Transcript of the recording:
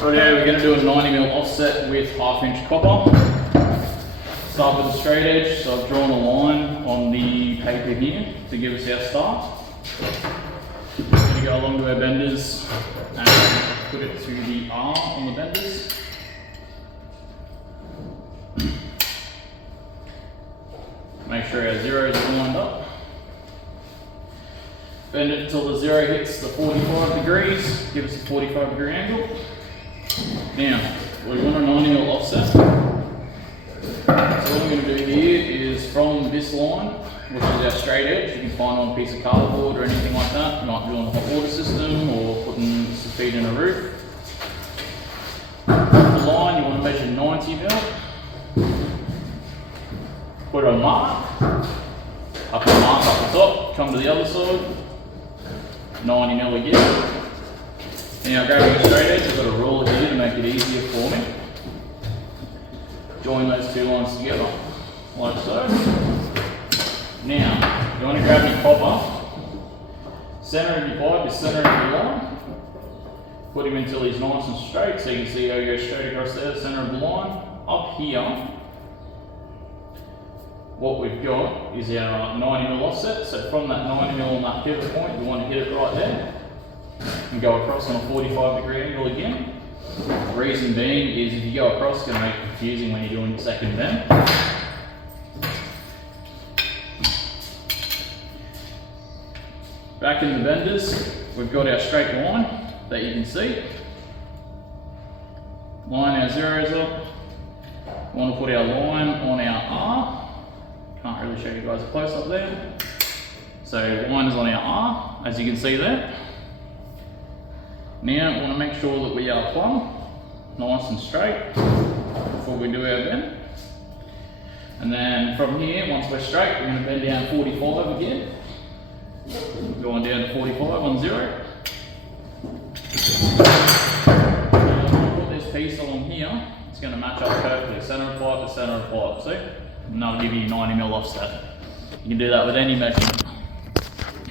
Righto, we're going to do a 90mm offset with 1/2 inch copper. Start with a straight edge, so I've drawn a line on the paper here to give us our start. We're going to go along to our benders and put it to the R on the benders. Make sure our zeros are lined up. Bend it until the zero hits the 45 degrees, give us a 45-degree angle. Now, we want a 90mm offset. So what I'm going to do here is from this line, which is our straight edge, you can find on a piece of cardboard or anything like that. You might be on a hot water system or putting some feet in a roof. Off the line, you want to measure 90mm. Put a mark, up the mark up the top, come to the other side, 90mm again. Now grabbing a straight edge, I've got a ruler here to make it easier for me. Join those two lines together, like so. Now, you want to grab your copper, centre of your pipe is centre of your line. Put him until he's nice and straight, so you can see how he goes straight across there, centre of the line. Up here, what we've got is our 90mm offset. So from that 90mm on that pivot point, we want to hit it right there and go across on a 45-degree angle again. The reason being is if you go across, it's going to make it confusing when you're doing your second bend. Back in the benders, we've got our straight line that you can see. Line our zeros up. We want to put our line on our R. Can't really show you guys a close up there. So the line is on our R, as you can see there. Now we want to make sure that we are plumb, nice and straight before we do our bend. And then from here, once we're straight, we're going to bend down 45 again. Going down to 45 on zero. Now I'm going to put this piece along here, it's going to match up perfectly, centre of pipe to centre of pipe, see? And that'll give you 90mm offset. You can do that with any measurement.